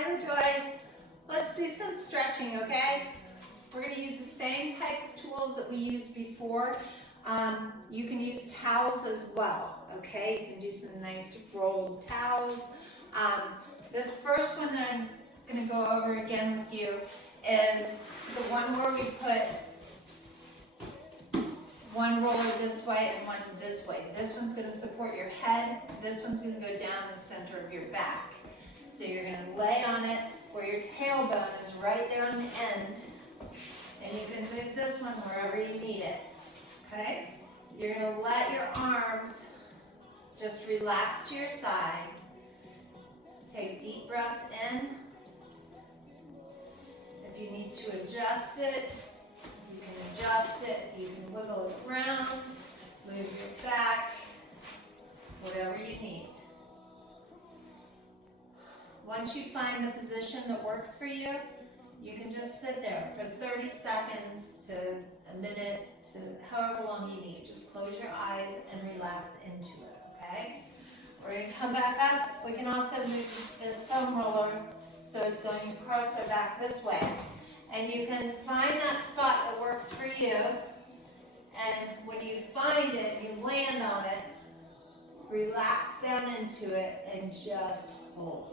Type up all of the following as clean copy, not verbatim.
Hi, LaJoice. Let's do some stretching, okay? We're going to use the same type of tools that we used before. You can use towels as well, okay? You can do some nice rolled towels. This first one that I'm going to go over again with you is the one where we put one roller this way and one this way. This one's going to support your head. This one's going to go down the center of your back. So you're going to lay on it where your tailbone is right there on the end. And you can move this one wherever you need it. Okay? You're going to let your arms just relax to your side. Take deep breaths in. If you need to adjust it, you can adjust it. You can wiggle it around, move your back, whatever you need. Once you find the position that works for you, you can just sit there for 30 seconds to a minute to however long you need. Just close your eyes and relax into it, okay? We're going to come back up. We can also move this foam roller so it's going across our back this way. And you can find that spot that works for you. And when you find it, you land on it, relax down into it and just hold.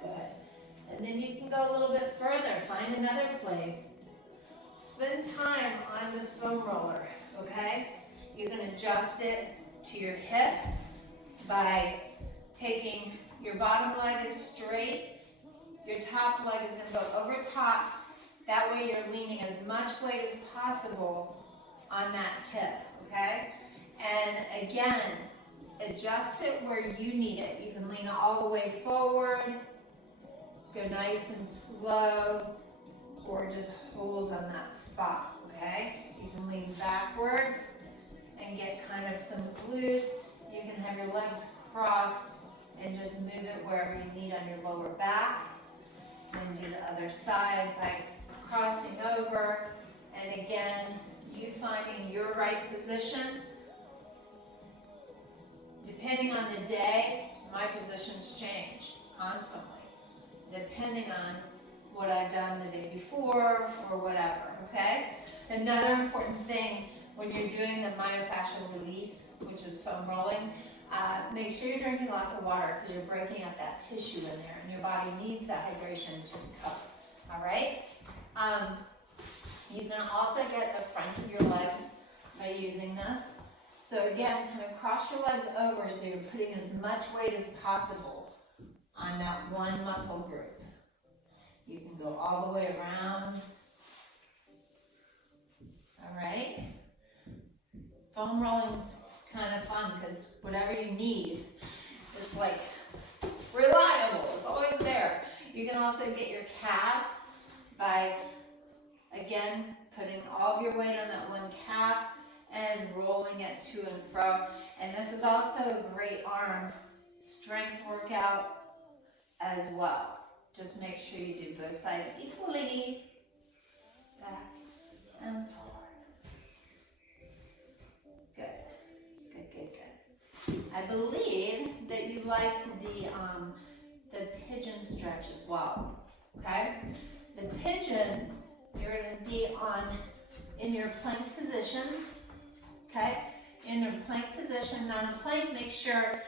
Good. And then you can go a little bit further, find another place. Spend time on this foam roller, okay? You can adjust it to your hip by taking your bottom leg is straight, your top leg is going to go over top. That way you're leaning as much weight as possible on that hip, okay? And again, adjust it where you need it. You can lean all the way forward, go nice and slow, or just hold on that spot, okay? You can lean backwards and get kind of some glutes. You can have your legs crossed and just move it wherever you need on your lower back. Then do the other side by crossing over. And again, you finding your right position. Depending on the day, my positions change constantly, depending on what I've done the day before or whatever, okay? Another important thing when you're doing the myofascial release, which is foam rolling, make sure you're drinking lots of water because you're breaking up that tissue in there and your body needs that hydration to recover, all right? You can also get the front of your legs by using this. So again, kind of cross your legs over so you're putting as much weight as possible on that one muscle group. You can go all the way around. All right? Foam rolling's kind of fun because whatever you need, it's like reliable. It's always there. You can also get your calves by, again, putting all of your weight on that one calf and rolling it to and fro. And this is also a great arm strength workout as well. Just make sure you do both sides equally. Back and forward. Good. Good, good, good. I believe that you liked the pigeon stretch as well. Okay? The pigeon, you're going to be in your plank position. Okay? In your plank position. Now in a plank, make sure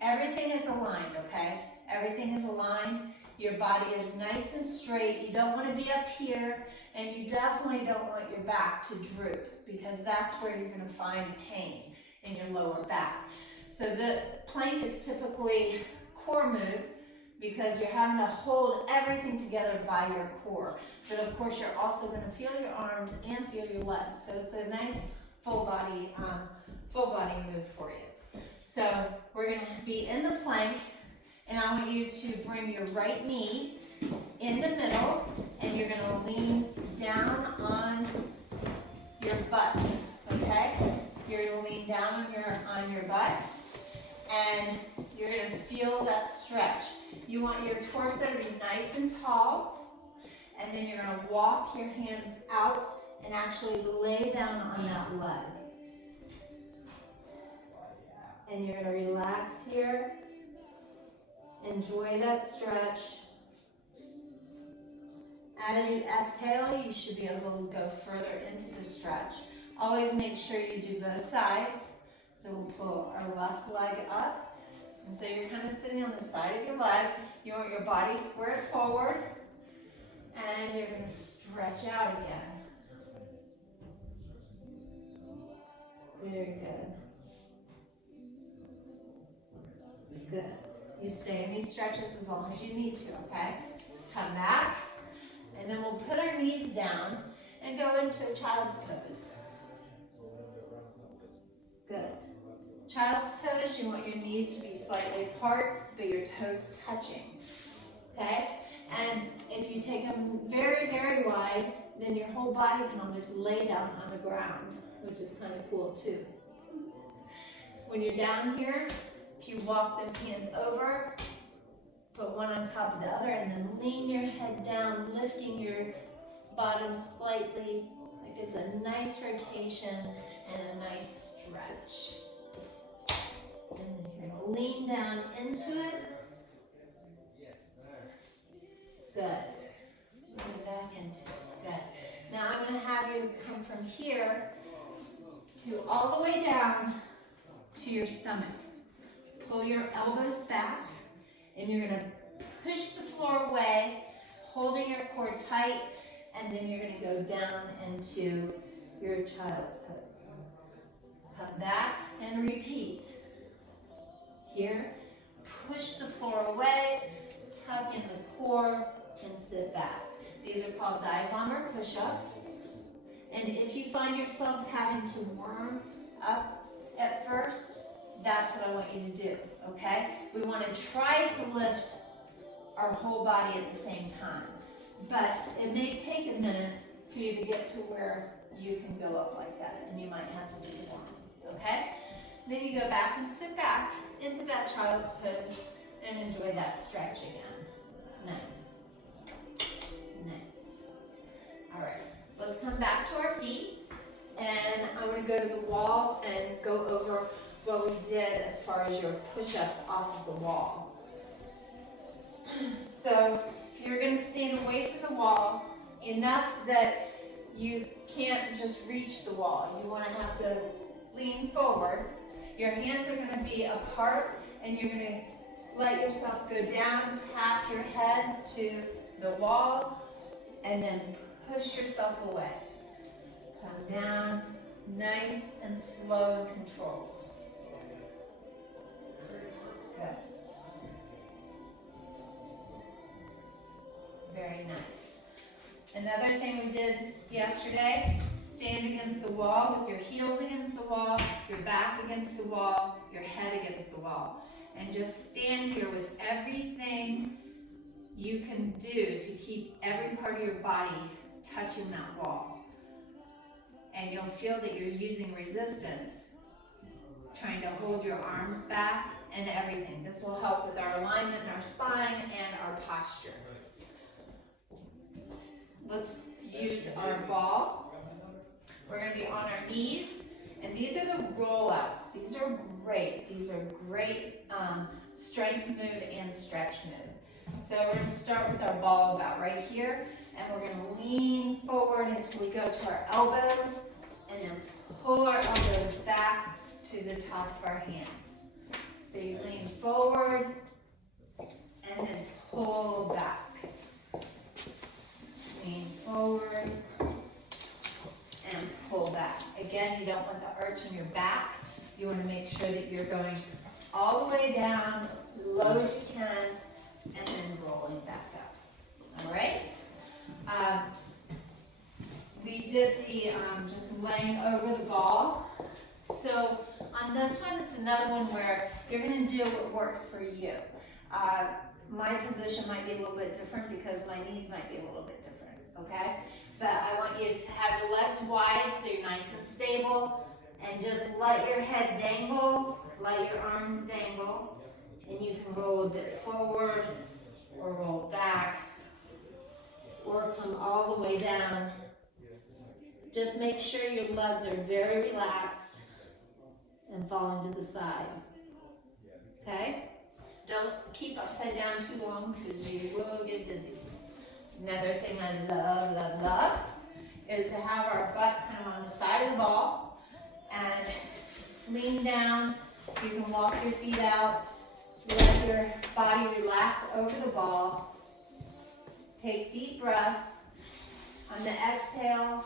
everything is aligned, okay? Everything is aligned. Your body is nice and straight. You don't want to be up here, and you definitely don't want your back to droop because that's where you're going to find pain in your lower back. So the plank is typically core move because you're having to hold everything together by your core. But of course, you're also going to feel your arms and feel your legs. So it's a nice full body move for you. So we're going to be in the plank. And I want you to bring your right knee in the middle, and you're going to lean down on your butt, okay? You're going to lean down on your butt, and you're going to feel that stretch. You want your torso to be nice and tall, and then you're going to walk your hands out and actually lay down on that leg. And you're going to relax here. Enjoy that stretch. As you exhale, you should be able to go further into the stretch. Always make sure you do both sides. So we'll pull our left leg up. And so you're kind of sitting on the side of your leg. You want your body squared forward. And you're going to stretch out again. Very good. Good. You stay in these stretches as long as you need to, okay? Come back, and then we'll put our knees down and go into a child's pose. Good. Child's pose, you want your knees to be slightly apart, but your toes touching, okay? And if you take them very, very wide, then your whole body can almost lay down on the ground, which is kind of cool too. When you're down here, if you walk those hands over, put one on top of the other, and then lean your head down, lifting your bottom slightly, like it's a nice rotation and a nice stretch. And then you're going to lean down into it. Good. Lean back into it. Good. Now I'm going to have you come from here to all the way down to your stomach. Pull your elbows back, and you're going to push the floor away, holding your core tight, and then you're going to go down into your child's pose. Come back and repeat. Here, push the floor away, tuck in the core, and sit back. These are called dive bomber push-ups. And if you find yourself having to warm up at first, that's what I want you to do, okay? We want to try to lift our whole body at the same time. But it may take a minute for you to get to where you can go up like that, and you might have to do one, okay? Then you go back and sit back into that child's pose and enjoy that stretch again. Nice. Nice. All right, let's come back to our feet, and I'm going to go to the wall and go over what we did as far as your push-ups off of the wall. So you're going to stand away from the wall enough that you can't just reach the wall. You want to have to lean forward. Your hands are going to be apart, and you're going to let yourself go down, tap your head to the wall, and then push yourself away. Come down, nice and slow and controlled. Good. Very nice. Another thing we did yesterday, stand against the wall with your heels against the wall, your back against the wall, your head against the wall. And just stand here with everything you can do to keep every part of your body touching that wall. And you'll feel that you're using resistance, trying to hold your arms back and everything. This will help with our alignment in our spine and our posture. Let's use our ball. We're going to be on our knees, and these are the rollouts. These are great. These are great strength move and stretch move. So we're going to start with our ball about right here, and we're going to lean forward until we go to our elbows, and then pull our elbows back to the top of our hands. So you lean forward, and then pull back. Lean forward, and pull back. Again, you don't want the arch in your back. You want to make sure that you're going all the way down, as low as you can, and then rolling back up. All right? We did the just laying over the ball. So on this one, it's another one where you're going to do what works for you. My position might be a little bit different because my knees might be a little bit different, okay? But I want you to have your legs wide so you're nice and stable, and just let your head dangle, let your arms dangle, and you can roll a bit forward or roll back or come all the way down. Just make sure your legs are very relaxed and falling to the sides. okay? Don't keep upside down too long because you will get dizzy. Another thing I love, love, love is to have our butt kind of on the side of the ball and lean down. You can walk your feet out, let your body relax over the ball. Take deep breaths. On the exhale,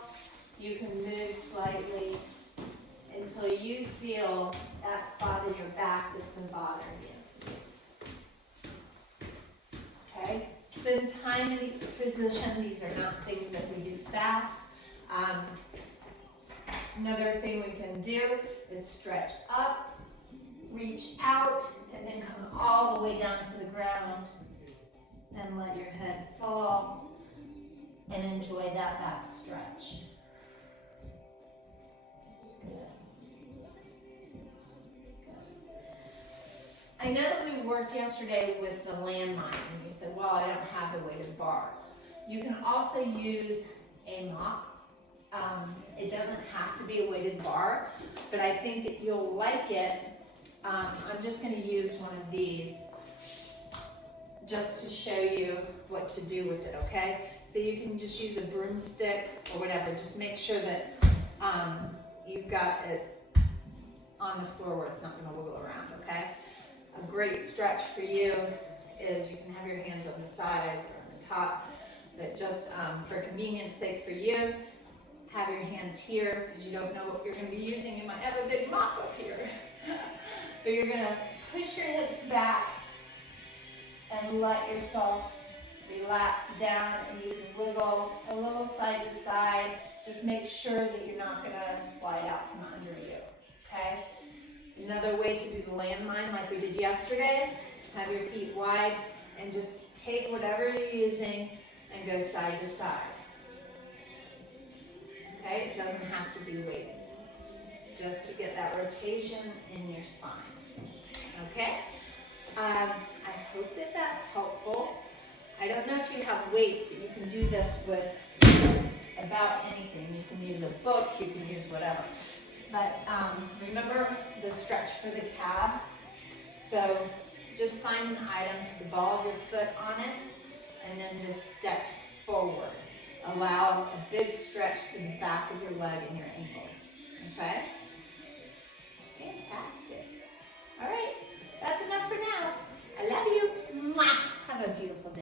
you can move slightly until you feel that spot in your back that's been bothering you. Okay? Spend time in each position. These are not things that we do fast. Another thing we can do is stretch up, reach out, and then come all the way down to the ground and let your head fall and enjoy that back stretch. I know that we worked yesterday with the landmine, and you said, well, I don't have the weighted bar. You can also use a mop. It doesn't have to be a weighted bar, but I think that you'll like it. I'm just going to use one of these just to show you what to do with it, okay? So you can just use a broomstick or whatever. Just make sure that you've got it on the floor where it's not going to wiggle around, okay? A great stretch for you is you can have your hands on the sides or on the top, but just for convenience sake for you, have your hands here because you don't know what you're going to be using. You might have a big mop up here. But you're going to push your hips back and let yourself relax down, and you can wiggle a little side to side. Just make sure that you're not going to slide out from under you, okay? Another way to do the landmine like we did yesterday, have your feet wide and just take whatever you're using and go side to side. Okay, it doesn't have to be weighted, just to get that rotation in your spine. Okay, I hope that that's helpful. I don't know if you have weights, but you can do this with about anything. You can use a book, you can use whatever. But remember the stretch for the calves. So just find an item, put the ball of your foot on it, and then just step forward. Allow a big stretch through the back of your leg and your ankles. Okay? Fantastic. All right, that's enough for now. I love you. Mwah. Have a beautiful day.